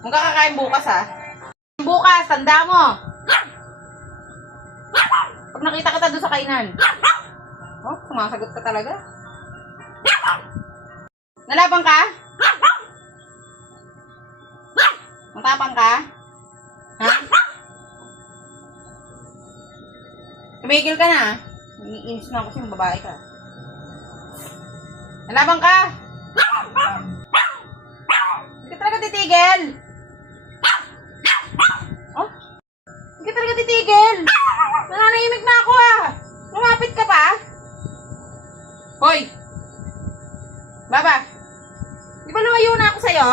Kung kakakain bukas ha. Bukas, tanda mo. Pag nakita kita doon sa kainan. Oh, sumasagot ka talaga. Nalabang ka? Matapang ka? Ha? Tumigil ka na. Iniinis na ako kasi babae ka. Nalabang ka? Hindi ka talaga titigil. Oh? Hindi ka talaga titigil. Nananahimik na ako ah. Lumapit ka pa. Hoy! Baba! Di ba lumayo na ako sa'yo?